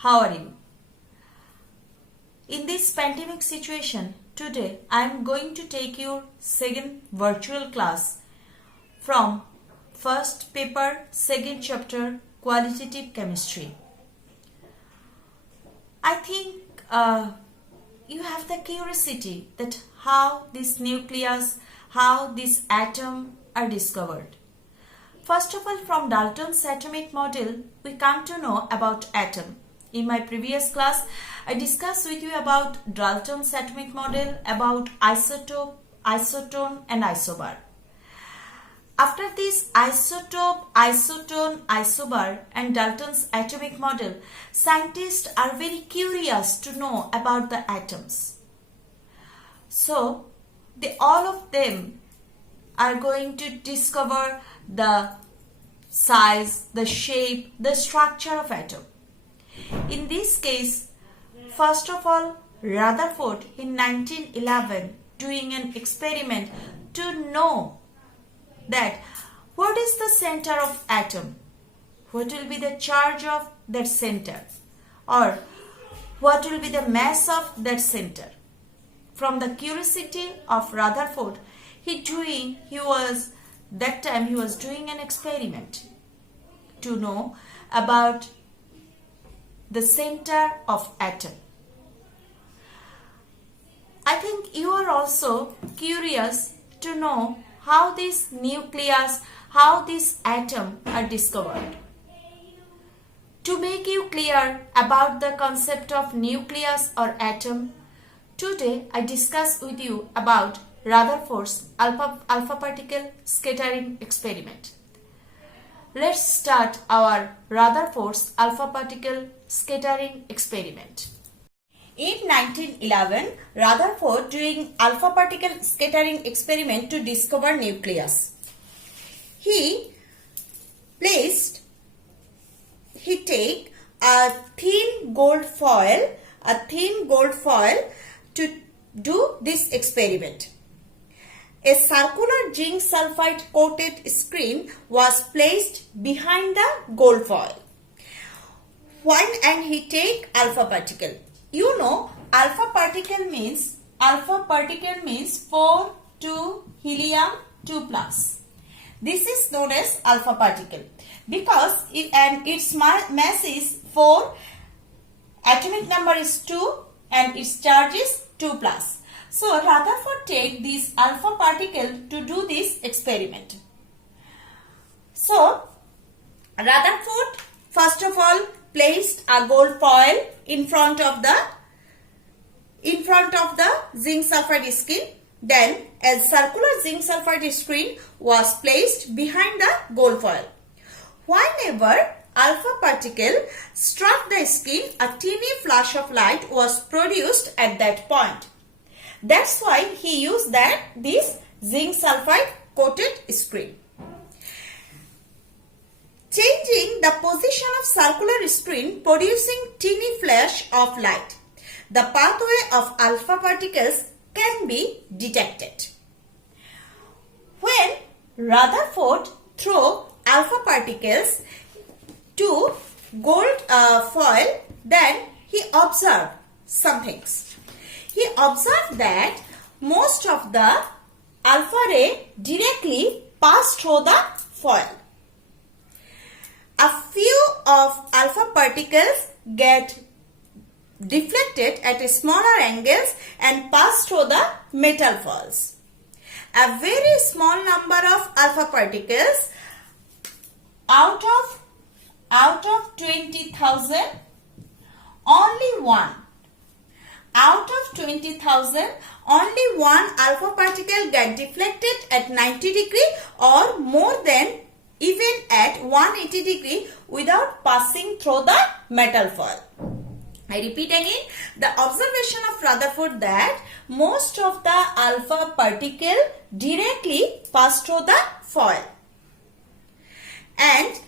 How are you? In this pandemic situation, today I am going to take your second virtual class from first paper, second chapter, qualitative chemistry. I think you have the curiosity that how this nucleus, how this atom are discovered. First of all, from Dalton's atomic model, we come to know about atom. In my previous class, I discussed with you about Dalton's atomic model, about isotope, isotone and isobar. After this isotope, isotone, isobar and Dalton's atomic model, scientists are very curious to know about the atoms. So, all of them are going to discover the size, the shape, the structure of atom. In this case, first of all, Rutherford in 1911 doing an experiment to know that what is the center of atom, what will be the charge of that center, or what will be the mass of that center. From the curiosity of Rutherford, he was doing an experiment to know about the center of atom. I think you are also curious to know how this nucleus, how this atom are discovered. To make you clear about the concept of nucleus or atom, today I discuss with you about Rutherford's alpha particle scattering experiment. Let's start our Rutherford's alpha particle scattering experiment. In 1911, Rutherford doing alpha particle scattering experiment to discover nucleus. He take a thin gold foil to do this experiment. A circular zinc sulfide coated screen was placed behind the gold foil. And he take alpha particle. You know, alpha particle means 4 2 helium 2 plus. This is known as alpha particle because its mass is 4, atomic number is 2 and its charge is 2 plus. So Rutherford take this alpha particle to do this experiment. So Rutherford first of all placed a gold foil in front of the zinc sulfide screen. Then a circular zinc sulfide screen was placed behind the gold foil. Whenever alpha particle struck the screen, a teeny flash of light was produced at that point. That's why he used this zinc sulfide coated screen. Changing the position of circular screen producing teeny flash of light, the pathway of alpha particles can be detected. When Rutherford threw alpha particles to gold foil, then he observed some things. He observed that most of the alpha ray directly passed through the foil. A few of alpha particles get deflected at smaller angles and pass through the metal foils. A very small number of alpha particles out of 20,000, only one. Out of 20,000, only one alpha particle get deflected at 90 degree or more than even at 180 degree without passing through the metal foil. I repeat again, the observation of Rutherford that most of the alpha particle directly pass through the foil and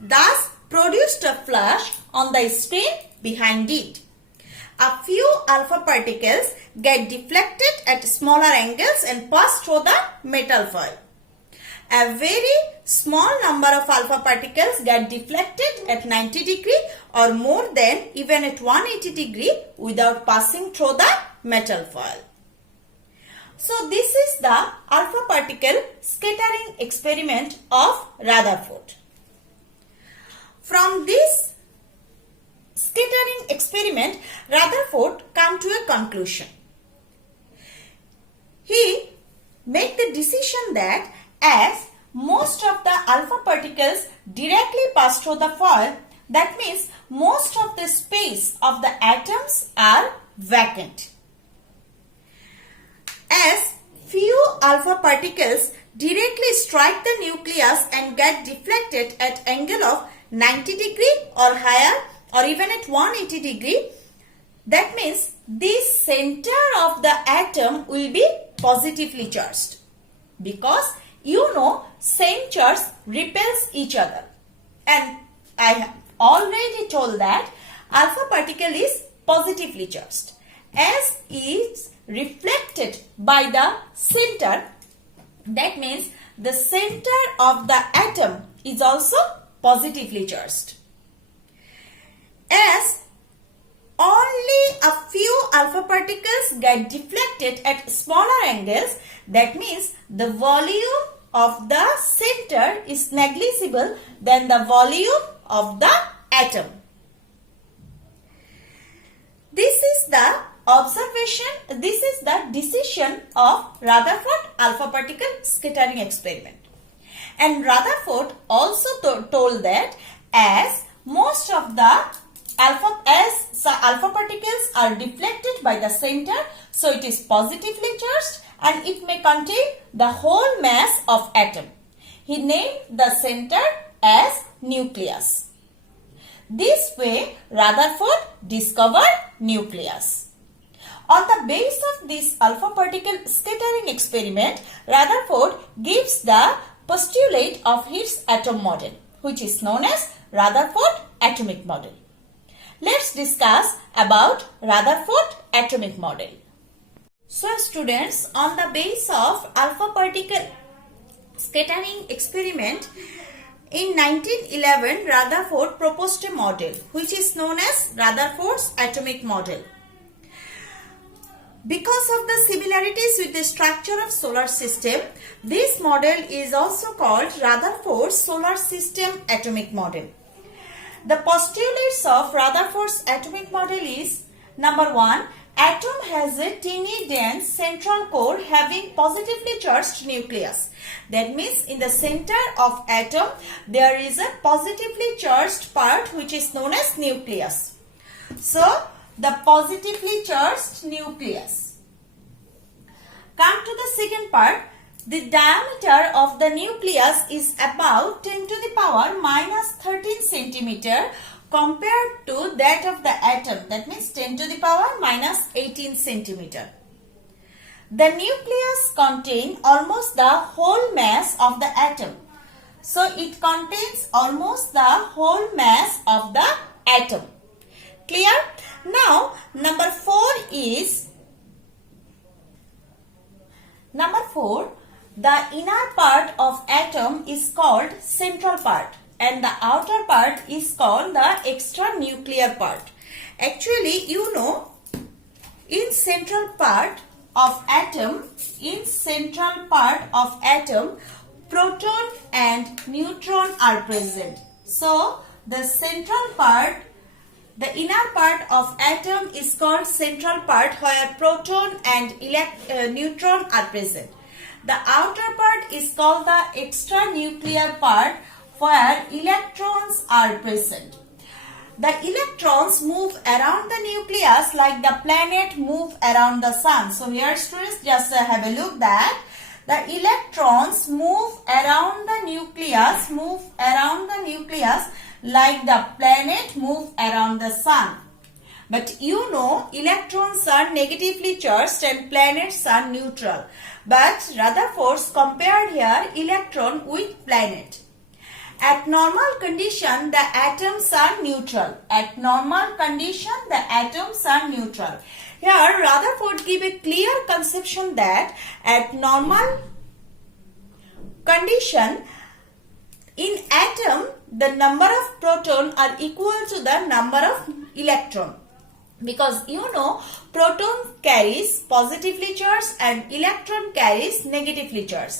thus produced a flash on the screen behind it. A few alpha particles get deflected at smaller angles and pass through the metal foil. a very small number of alpha particles get deflected at 90 degree or more than even at 180 degree without passing through the metal foil. So this is the alpha particle scattering experiment of Rutherford. From this scattering experiment, Rutherford came to a conclusion. He made the decision that as most of the alpha particles directly pass through the foil, that means most of the space of the atoms are vacant. As few alpha particles directly strike the nucleus and get deflected at angle of 90 degree or higher or even at 180 degree, that means this center of the atom will be positively charged, because you know same charge repels each other, and I have already told that alpha particle is positively charged as is reflected by the center. That means the center of the atom is also positively charged. As only a few alpha particles get deflected at smaller angles, that means the volume of the center is negligible than the volume of the atom. This is the observation, this is the decision of Rutherford alpha particle scattering experiment. And Rutherford also told that as most of the alpha particles are deflected by the center, so it is positively charged and it may contain the whole mass of atom. He named the center as nucleus. This way Rutherford discovered nucleus. On the basis of this alpha particle scattering experiment, Rutherford gives the postulate of his atom model, which is known as Rutherford atomic model. Let's discuss about Rutherford atomic model. So students, on the basis of alpha particle scattering experiment, in 1911 Rutherford proposed a model which is known as Rutherford's atomic model. Because of the similarities with the structure of solar system, this model is also called Rutherford's solar system atomic model. The postulates of Rutherford's atomic model is: number 1, atom has a teeny dense central core having positively charged nucleus. That means in the center of atom there is a positively charged part which is known as nucleus. So the positively charged nucleus. Come to the second part. The diameter of the nucleus is about 10 to the power minus 13 centimeter compared to that of the atom. That means 10 to the power minus 18 centimeter. The nucleus contains almost the whole mass of the atom. So it contains almost the whole mass of the atom. Clear? Now number 4 is, the inner part of atom is called central part and the outer part is called the extranuclear part. Actually, you know, in central part of atom, proton and neutron are present. So the central part, the inner part of atom is called central part where proton and neutron are present. The outer part is called the extranuclear part where electrons are present. The electrons move around the nucleus like the planet move around the sun. So here students, just have a look that the electrons move around the nucleus, like the planet move around the sun. But you know electrons are negatively charged and planets are neutral. But Rutherford compared here electron with planet. At normal condition, the atoms are neutral. Here, Rutherford give a clear conception that at normal condition, in atom, the number of proton are equal to the number of electron. Because you know, proton carries positively charged and electron carries negatively charged.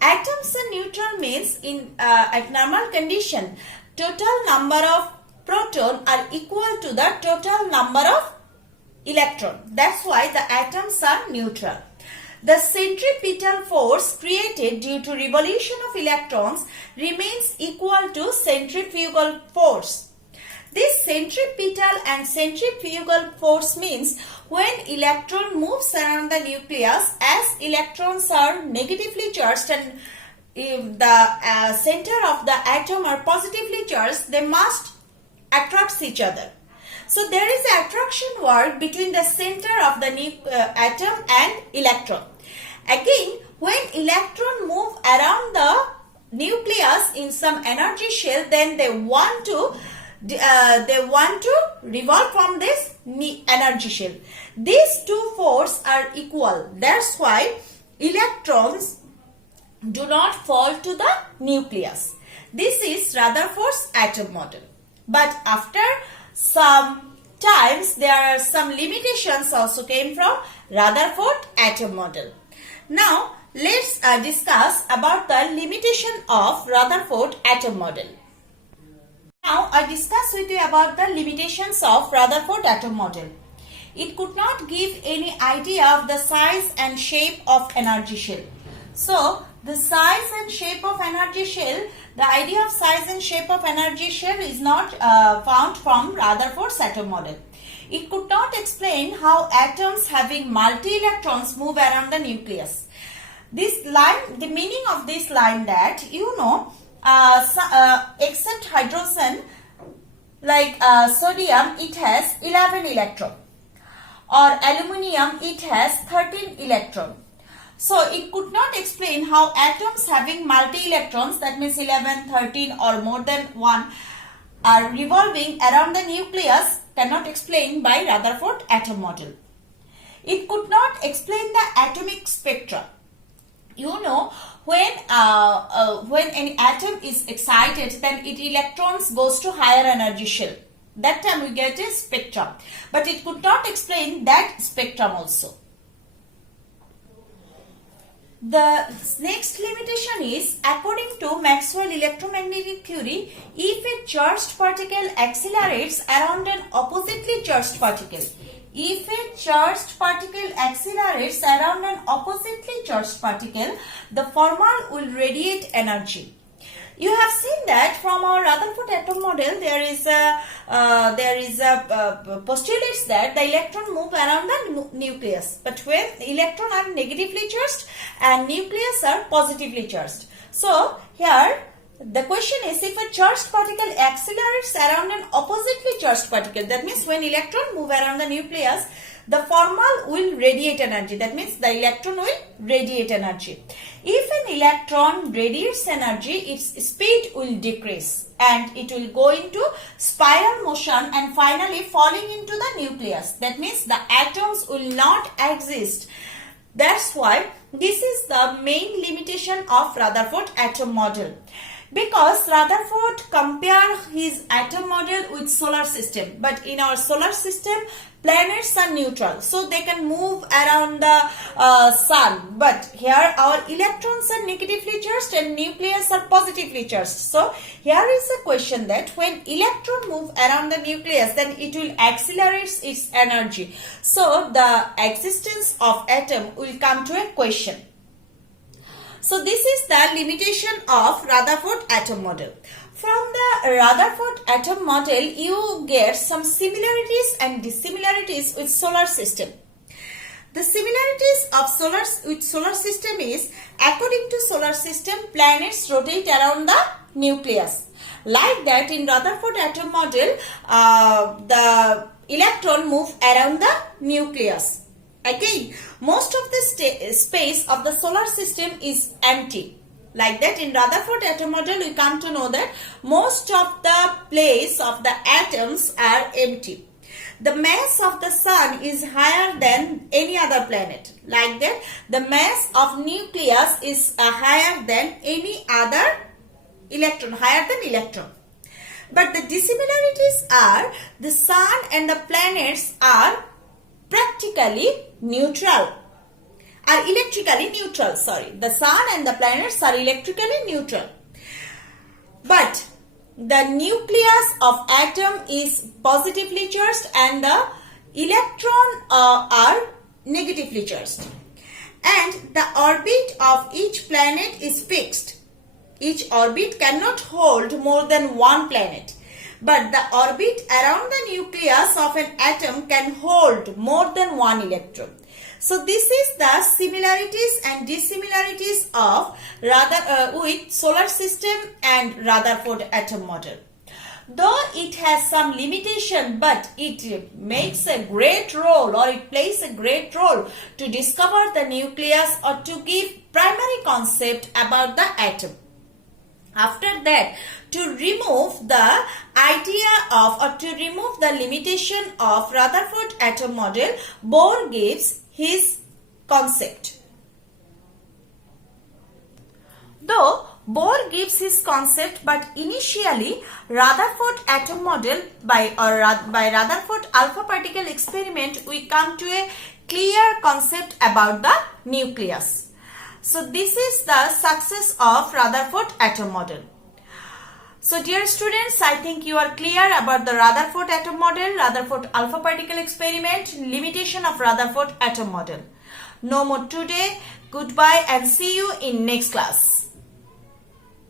Atoms are neutral means in at normal condition, total number of proton are equal to the total number of electron. That's why the atoms are neutral. The centripetal force created due to revolution of electrons remains equal to centrifugal force. This centripetal and centrifugal force means when electron moves around the nucleus, as electrons are negatively charged and if the center of the atom are positively charged, they must attract each other. So there is attraction work between the center of the atom and electron. Again, when electron move around the nucleus in some energy shell, then they want to revolve from this energy shell. These two forces are equal. That's why electrons do not fall to the nucleus. This is Rutherford's atom model. But after some times, there are some limitations also came from Rutherford atom model. Now, let's discuss about the limitation of Rutherford atom model. Now, I discuss with you about the limitations of Rutherford atom model. It could not give any idea of the size and shape of energy shell. So, the size and shape of energy shell, the idea of size and shape of energy shell is not found from Rutherford's atom model. It could not explain how atoms having multi-electrons move around the nucleus. This line, the meaning of this line that, you know, except hydrogen, like sodium, it has 11 electron, or aluminium, it has 13 electron. So it could not explain how atoms having multi-electrons, that means 11, 13 or more than 1, are revolving around the nucleus, cannot explain by Rutherford atom model. It could not explain the atomic spectra. You know, when an atom is excited, then its electrons goes to higher energy shell. That time we get a spectrum. But it could not explain that spectrum also. The next limitation is, according to Maxwell electromagnetic theory, if a charged particle accelerates around an oppositely charged particle, if a charged particle accelerates around an oppositely charged particle, the former will radiate energy. You have seen that from our Rutherford atom model, there is a postulates that the electron move around the nucleus. But when electron are negatively charged and nucleus are positively charged. So here the question is, if a charged particle accelerates around an oppositely charged particle, that means when electron move around the nucleus, the formal will radiate energy. That means the electron will radiate energy. If an electron radiates energy, its speed will decrease and it will go into spiral motion and finally falling into the nucleus. That means the atoms will not exist. That's why this is the main limitation of Rutherford atom model. Because Rutherford compared his atom model with solar system, but in our solar system planets are neutral, so they can move around the sun. But here our electrons are negatively charged and nucleus are positively charged. So here is a question that when electron move around the nucleus, then it will accelerate its energy. So the existence of atom will come to a question. So this is the limitation of Rutherford atom model. From the Rutherford atom model, you get some similarities and dissimilarities with solar system. The similarities of solar system is, according to solar system, planets rotate around the nucleus. Like that, in Rutherford atom model, the electron move around the nucleus. Again, most of the space of the solar system is empty. Like that, in Rutherford atom model, we come to know that most of the place of the atoms are empty. The mass of the sun is higher than any other planet. Like that, the mass of nucleus is higher than any other electron, higher than electron. But the dissimilarities are the sun and the planets are practically neutral, are electrically neutral, sorry. The sun and the planets are electrically neutral. But the nucleus of atom is positively charged and the electron are negatively charged. And the orbit of each planet is fixed. Each orbit cannot hold more than one planet. But the orbit around the nucleus of an atom can hold more than one electron. So this is the similarities and dissimilarities of with solar system and Rutherford atom model. Though it has some limitation, but it makes a great role, or it plays a great role to discover the nucleus or to give primary concept about the atom. After that, to remove the idea of, or to remove the limitation of Rutherford atom model, Bohr gives his concept. Though Bohr gives his concept, but initially Rutherford atom model by Rutherford alpha particle experiment, we come to a clear concept about the nucleus. So this is the success of Rutherford atom model. So dear students, I think you are clear about the Rutherford atom model, Rutherford alpha particle experiment, limitation of Rutherford atom model. No more today. Goodbye and see you in next class.